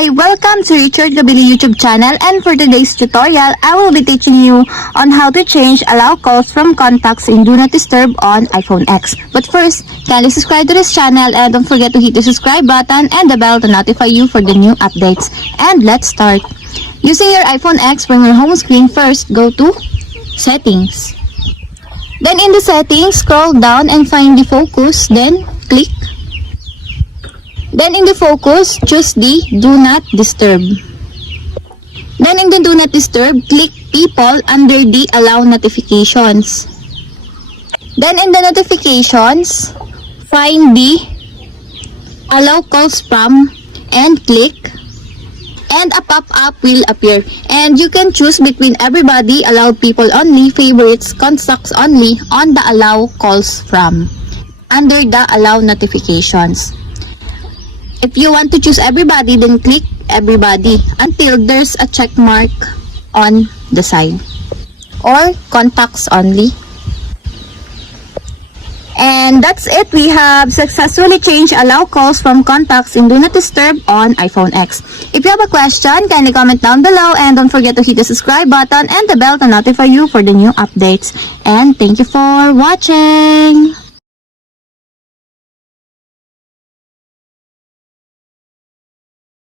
Hi! Welcome to Richard Gabili YouTube channel, and for today's tutorial, I will be teaching you on how to change allow calls from contacts in Do Not Disturb on iPhone X. But first, kindly subscribe to this channel and don't forget to hit the subscribe button and the bell to notify you for the new updates. And let's start. Using your iPhone X from your home screen, first go to Settings. Then in the settings, scroll down and find the focus, then click. Then in the focus, choose the Do Not Disturb. Then in the Do Not Disturb, click People under the Allow Notifications. Then in the Notifications, find the Allow Calls From and click. And a pop-up will appear. And you can choose between Everybody, Allow People Only, Favorites, Contacts Only on the Allow Calls From under the Allow Notifications. If you want to choose everybody, then click everybody until there's a check mark on the side, or contacts only. And that's it. We have successfully changed allow calls from contacts in Do Not Disturb on iPhone X. If you have a question, kindly comment down below and don't forget to hit the subscribe button and the bell to notify you for the new updates. And thank you for watching.